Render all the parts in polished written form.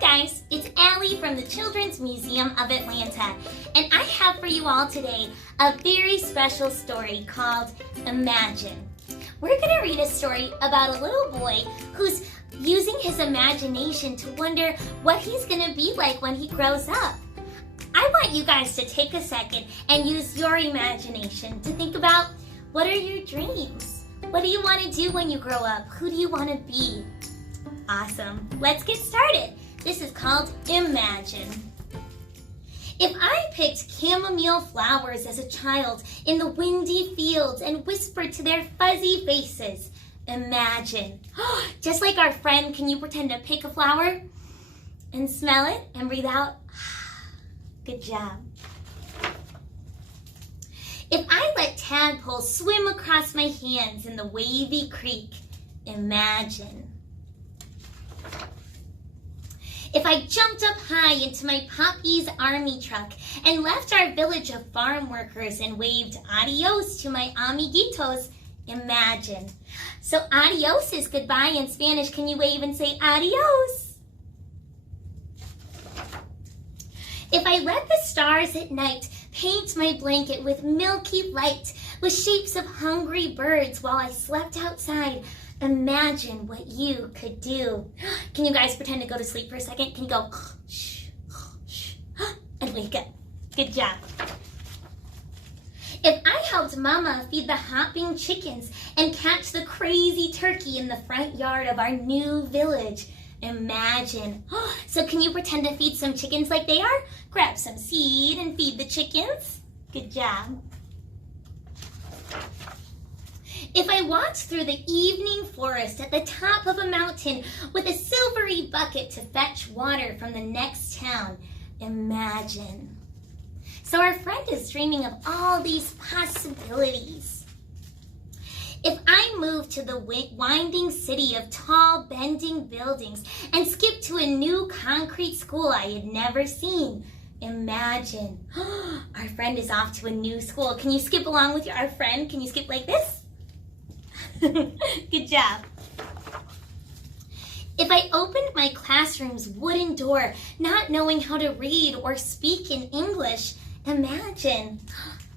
Hi guys, it's Allie from the Children's Museum of Atlanta, and I have for you all today a very special story called Imagine. We're going to read a story about a little boy who's using his imagination to wonder what he's going to be like when he grows up. I want you guys to take a second and use your imagination to think about what are your dreams? What do you want to do when you grow up? Who do you want to be? Awesome. Let's get started. This is called Imagine. If I picked chamomile flowers as a child in the windy fields and whispered to their fuzzy faces, imagine. Just like our friend, can you pretend to pick a flower and smell it and breathe out? Good job. If I let tadpoles swim across my hands in the wavy creek, imagine. If I jumped up high into my Poppy's army truck and left our village of farm workers and waved adios to my amiguitos, imagine. So adios is goodbye in Spanish. Can you wave and say adios? If I let the stars at night paint my blanket with milky light, with shapes of hungry birds while I slept outside, imagine what you could do. Can you guys pretend to go to sleep for a second? Can you go and wake up? Good job. If I helped Mama feed the hopping chickens and catch the crazy turkey in the front yard of our new village, imagine. So can you pretend to feed some chickens like they are? Grab some seed and feed the chickens. Good job. If I walked through the evening forest at the top of a mountain with a silvery bucket to fetch water from the next town, imagine. So our friend is dreaming of all these possibilities. If I moved to the winding city of tall, bending buildings and skipped to a new concrete school I had never seen, imagine. Our friend is off to a new school. Can you skip along with our friend? Can you skip like this? Good job. If I opened my classroom's wooden door, not knowing how to read or speak in English, imagine.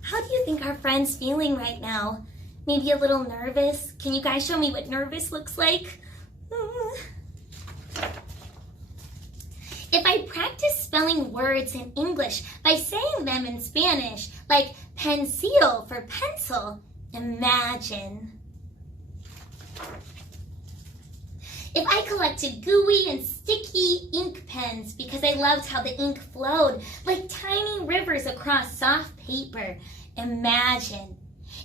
How do you think our friend's feeling right now? Maybe a little nervous? Can you guys show me what nervous looks like? If I practice spelling words in English by saying them in Spanish, like pencil for pencil, imagine. If I collected gooey and sticky ink pens because I loved how the ink flowed like tiny rivers across soft paper, imagine.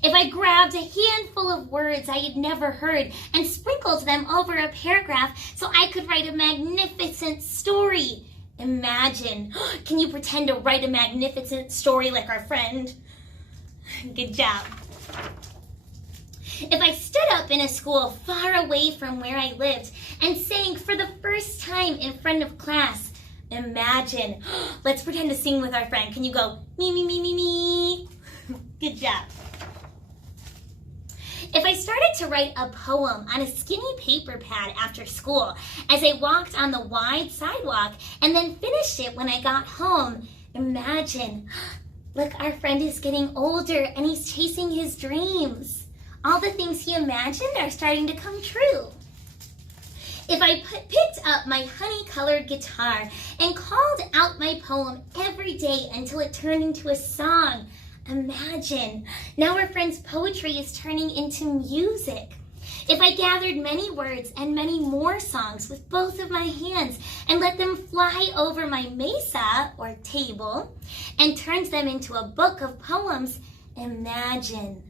If I grabbed a handful of words I had never heard and sprinkled them over a paragraph so I could write a magnificent story, imagine. Can you pretend to write a magnificent story like our friend? Good job. If I stood up in a school far away from where I lived and sang for the first time in front of class, imagine. Let's pretend to sing with our friend. Can you go, me, me, me, me, me? Good job. If I started to write a poem on a skinny paper pad after school as I walked on the wide sidewalk and then finished it when I got home, imagine. Look, our friend is getting older and he's chasing his dreams. All the things he imagined are starting to come true. If I picked up my honey-colored guitar and called out my poem every day until it turned into a song, imagine. Now our friend's poetry is turning into music. If I gathered many words and many more songs with both of my hands and let them fly over my mesa or table and turned them into a book of poems, imagine.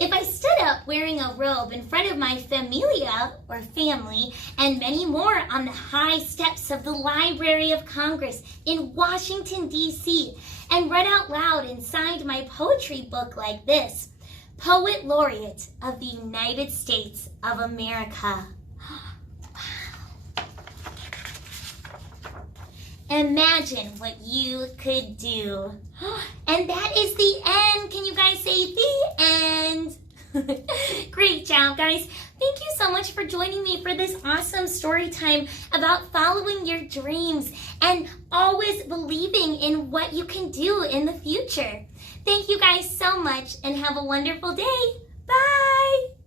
If I stood up wearing a robe in front of my familia, or family, and many more on the high steps of the Library of Congress in Washington, D.C., and read out loud and signed my poetry book like this, Poet Laureate of the United States of America. Wow. Imagine what you could do. And that is the end. Can you guys say the end? Great job, guys. Thank you so much for joining me for this awesome story time about following your dreams and always believing in what you can do in the future. Thank you guys so much and have a wonderful day. Bye!